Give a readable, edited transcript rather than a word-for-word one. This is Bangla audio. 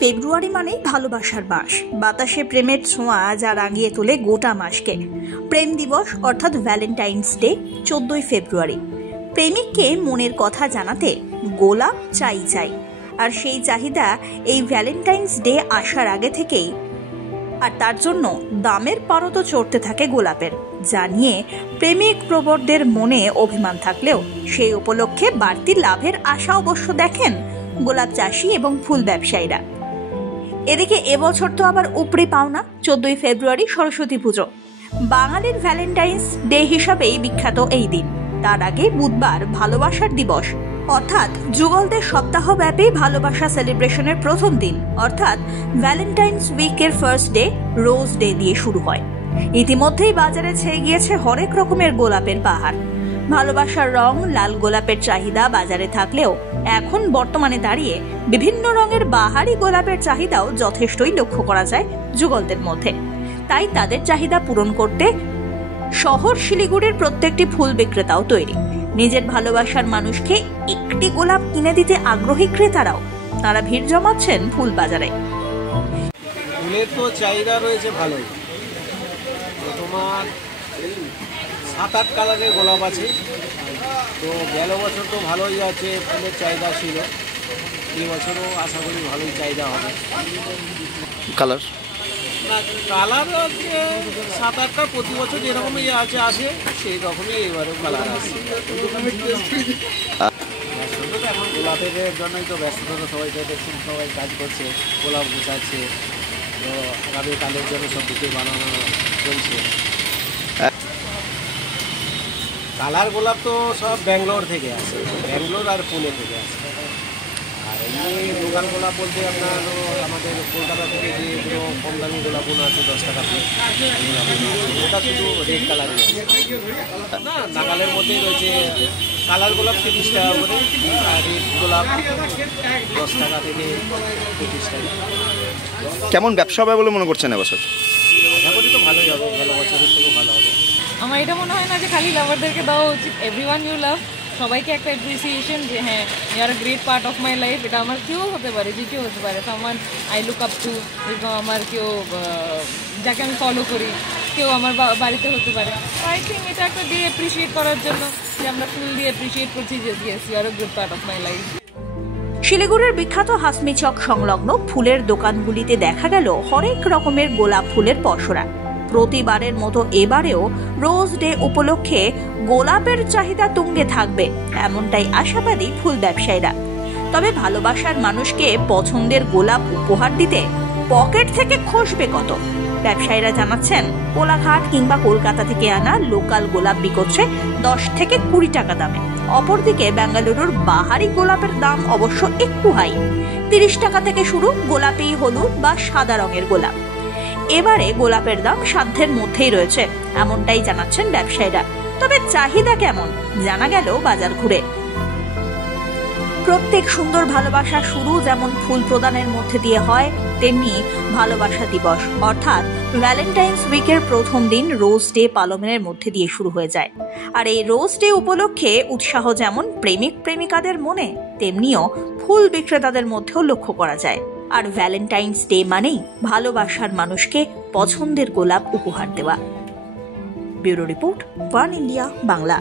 ফেব্রুয়ারি মানেই ভালোবাসার মাস। বাতাসে প্রেমের ছোঁয়া যা রাঙিয়ে তোলে গোটা মাসকে। প্রেম দিবস অর্থাৎ ভ্যালেন্টাইন্স ডে 14ই ফেব্রুয়ারি। প্রেমিককে মনের কথা জানাতে গোলাপ চাই। আর সেই চাহিদা এই ভ্যালেন্টাইন্স ডে আসার আগে থেকেই, আর তার জন্য দামের পারতও চড়তে থাকে গোলাপের, যা নিয়ে প্রেমিক প্রবরদের মনে অভিমান থাকলেও সেই উপলক্ষে বাড়তি লাভের আশা অবশ্য দেখেন গোলাপ চাষি এবং ফুল ব্যবসায়ীরা। এদিকে এবছর তো আবার উপরি পাওনা 14ই ফেব্রুয়ারি সরস্বতী পুজো। বাঙালির ভ্যালেন্টাইন্স ডে হিসাবেই বিখ্যাত এই দিন। তার আগে বুধবার ভালোবাসার দিবস, অর্থাৎ যুগলদের সপ্তাহব্যাপী ভালোবাসা সেলিব্রেশনের প্রথম দিন, অর্থাৎ ভ্যালেন্টাইন্স উইকের ফার্স্ট ডে রোজ ডে দিয়ে শুরু হয়। ইতিমধ্যেই বাজারে ছেয়ে গিয়েছে হরেক রকমের গোলাপের বাহার। ভালোবাসার রং লাল গোলাপের চাহিদা বাজারে থাকলেও এখন বর্তমানে দাঁড়িয়ে বিভিন্ন রঙের বাহারি গোলাপের চাহিদাও যথেষ্টই লক্ষ্য করা যায় যুগলদের মধ্যে। তাই তাদের চাহিদা পূরণ করতে শহর শিলিগুড়ির প্রত্যেকটি ফুল বিক্রেতাও তৈরি। নিজের ভালোবাসার মানুষকে একটি গোলাপ কিনে দিতে আগ্রহী ক্রেতারাও, তারা ভিড় জমাচ্ছেন ফুল বাজারে। ফুলের তো চাহিদা রয়েছে ভালোই। তোমার 7-8 কালারের গোলাপ আছে। তো গেল বছর তো ভালোই আছে, ফুলের চাহিদা ছিল। এই বছরও আশা করি ভালোই চাহিদা হবে। কালার না, কালার 7-8টা প্রতি বছর যেরকম আসে সেই রকমই এবারেও কালার আছে। এখন গোলাপের জন্যই তো ব্যস্ততা, সবাই দেখছেন, সবাই কাজ করছে, গোলাপ গুছাচ্ছে। তো আগামী কালের জন্য সব কিছু বানানো চলছে। কালার গোলাপ তো সব ব্যাঙ্গালোর থেকে আসে, ব্যাঙ্গালোর আর পুনে থেকে আসে। আর এমনি লোকাল গোলাপ বলতে আপনার আমাদের কলকাতা থেকে যেগুলো কম দামি গোলাপগুলো আছে 10 টাকা পিস, ওটা শুধু রেড কালারই আছে। না, নাগালের মধ্যেই রয়েছে। কালার গোলাপ 30 টাকা করে, আর রেড গোলাপ 10 টাকা থেকে 25 টাকা। কেমন ব্যবসা হবে বলে মনে করছেন এবছর? আশা করি তো ভালোই হবে, গেল বছরের থেকেও ভালো হবে। আমার এটা মনে হয় না যে খালি লাভারদেরকে দেওয়া উচিত, এভরিওয়ান ইউ লাভ, সবাইকে একটা অ্যাপ্রিসিয়েশন যে হ্যাঁ you are a great part of my life. এটা আমার কেউ হতে পারে, যে কেউ হতে পারে, someone I look up to, আমার কেউ যাকে আমি ফলো করি, কেউ আমার বাড়িতে হতে পারে। আই থিঙ্ক এটা একটা ডে অ্যাপ্রিসিয়েট করার জন্য, যে আমরা ফুল দিয়ে অ্যাপ্রিসিয়েট করছি যে yes you are a good part of my life. শিলিগুড়ির বিখ্যাত হাসমি চক সংলগ্ন ফুলের দোকানগুলিতে দেখা গেল হরেক রকমের গোলাপ ফুলের পসরা। প্রতিবারের মতো এবারেও রোজ ডে উপলক্ষে গোলাপের চাহিদা তুঙ্গে থাকবে, এমনটাই আশাবাদী ফুল ব্যবসায়ীরা। তবে ভালোবাসার মানুষকে পছন্দের গোলাপ উপহার দিতে পকেট থেকে খসবে কত? ব্যবসায়ীরা জানাচ্ছেন কোলাঘাট কিংবা কলকাতা থেকে আনা লোকাল গোলাপ বিকোচ্ছে 10 থেকে 20 টাকা দামে। অপরদিকে বেঙ্গালুরুর বাহারি গোলাপের দাম অবশ্য একটু হাই, 30 টাকা থেকে শুরু গোলাপি, হলুদ বা সাদা রঙের গোলাপ। এবারে গোলাপের দাম সাধ্যের মধ্যেই রয়েছে, এমনটাই জানাচ্ছেন ব্যবসায়ীরা। তবে চাহিদা কেমন জানা গেল বাজার ঘুরে। প্রত্যেক সুন্দর ভালোবাসা শুরু যেমন ফুল প্রদানের মধ্যে দিয়ে হয়, তেমনি ভালোবাসা দিবস অর্থাৎ ভ্যালেন্টাইন্স উইকের প্রথম দিন রোজ ডে পালনের মধ্যে দিয়ে শুরু হয়ে যায়। আর এই রোজ ডে উপলক্ষে উৎসাহ যেমন প্রেমিক প্রেমিকাদের মনে, তেমনিও ফুল বিক্রেতাদের মধ্যেও লক্ষ্য করা যায়। আর ভ্যালেন্টাইন্স ডে মানেই ভালোবাসার মানুষকে পছন্দের গোলাপ উপহার দেওয়া। Bureau report, one India Bangla.